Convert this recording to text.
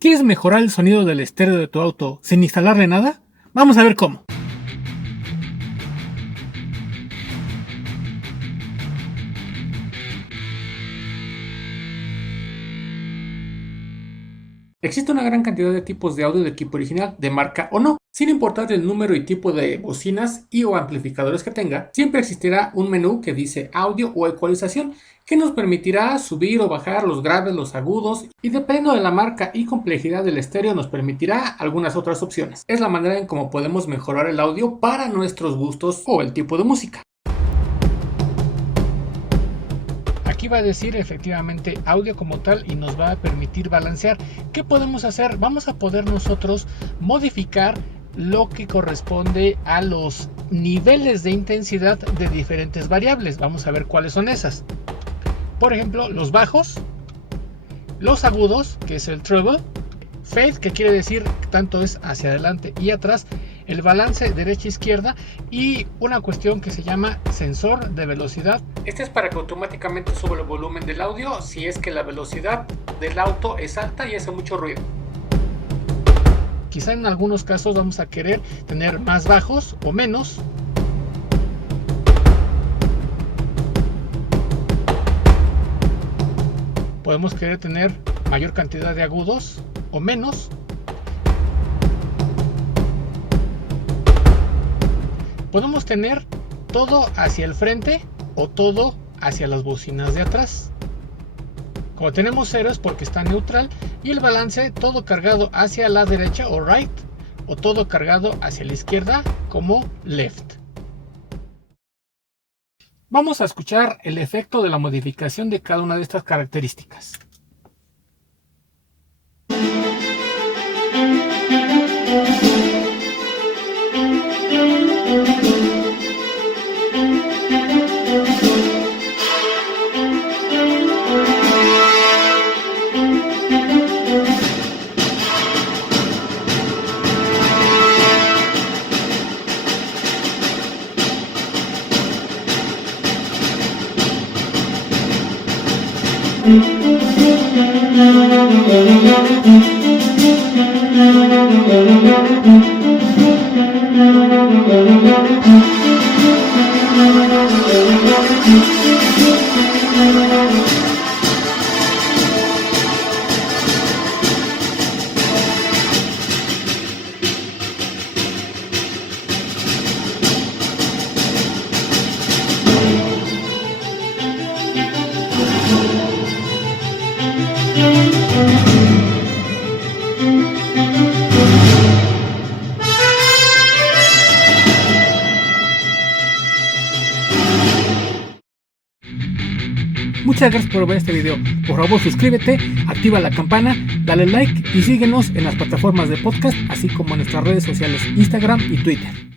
¿Quieres mejorar el sonido del estéreo de tu auto sin instalarle nada? Vamos a ver cómo. Existe una gran cantidad de tipos de audio de equipo original, de marca o no. Sin importar el número y tipo de bocinas y o amplificadores que tenga, siempre existirá un menú que dice audio o ecualización, que nos permitirá subir o bajar los graves, los agudos, y dependiendo de la marca y complejidad del estéreo nos permitirá algunas otras opciones. Es la manera en cómo podemos mejorar el audio para nuestros gustos o el tipo de música. Aquí va a decir efectivamente audio como tal y nos va a permitir balancear. ¿Qué podemos hacer? Vamos a poder nosotros modificar lo que corresponde a los niveles de intensidad de diferentes variables. Vamos a ver cuáles son esas. Por ejemplo, los bajos, los agudos, que es el treble, fade, que quiere decir que tanto es hacia adelante y atrás, el balance derecha-izquierda y una cuestión que se llama sensor de velocidad. Este es para que automáticamente suba el volumen del audio si es que la velocidad del auto es alta y hace mucho ruido. Quizá en algunos casos vamos a querer tener más bajos o menos. Podemos querer tener mayor cantidad de agudos o menos. Podemos tener todo hacia el frente o todo hacia las bocinas de atrás. Como tenemos 0 es porque está neutral, y el balance todo cargado hacia la derecha o right, o todo cargado hacia la izquierda como left. Vamos a escuchar el efecto de la modificación de cada una de estas características. Muchas gracias por ver este video. Por favor, suscríbete, activa la campana, dale like y síguenos en las plataformas de podcast, así como en nuestras redes sociales Instagram y Twitter.